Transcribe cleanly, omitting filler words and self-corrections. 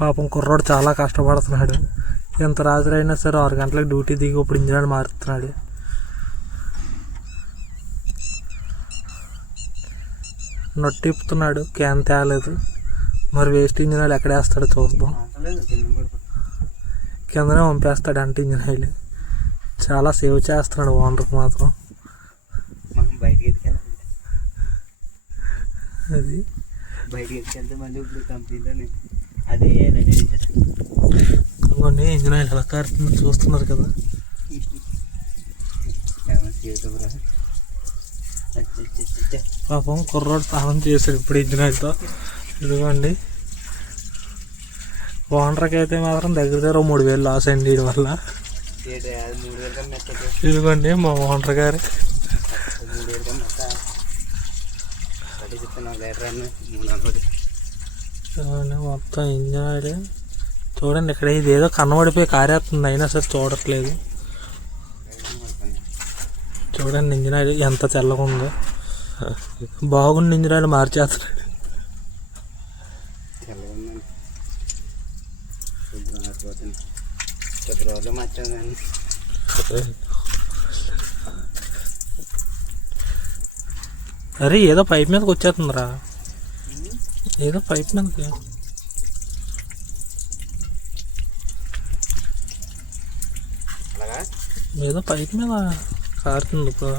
పాపం కుర్రోడు చాలా కష్టపడుతున్నాడు. ఎంత రాత్రి అయినా సరే 6 గంటలకు డ్యూటీ దిగి ఇప్పుడు ఇంజిన్ ఆయిల్ మారుతున్నాడు. నొట్టిప్పుతున్నాడు, క్యాన్ తేలేదు. మరి వేస్ట్ ఇంజిన్ ఆయిల్ ఎక్కడ వేస్తాడో చూద్దాం. కిందనే పంపేస్తాడు అంటే ఇంజిన్ ఆయిల్. చాలా సేవ్ చేస్తున్నాడు ఓనర్కి మాత్రం. అది కొన్ని ఇంజిన్ ఆయిల్ ఎలా కారుతుందో చూస్తున్నారు కదా. పాపం కుర్రోడు స్నానం చేశాడు ఇప్పుడు ఇంజిన్ ఆయిల్తో. ఇదిగోండి, ఓనర్కి అయితే మాత్రం దగ్గర 3,000 లాస్ అయింది వీడి వల్ల. ఇదిగోండి మా ఓనర్ గారు. మొత్తం ఇంజిన్ ఆయిల్ చూడండి. ఇక్కడ ఇదేదో కన్నబడిపోయి కారేస్తుంది, అయినా సరే చూడట్లేదు. చూడండి ఇంజిన్ ఆయిల్ ఎంత తెల్లగా ఉందో. బాగుండి ఇంజిన్ ఆయిల్ మార్చేస్తున్నాడు. అరే ఏదో పైప్ మీదకి వచ్చేస్తుందిరా, ఏదో పైప్ మీదకి. ఏదో పైప్ మీద కారుతుంది ఇప్పుడు.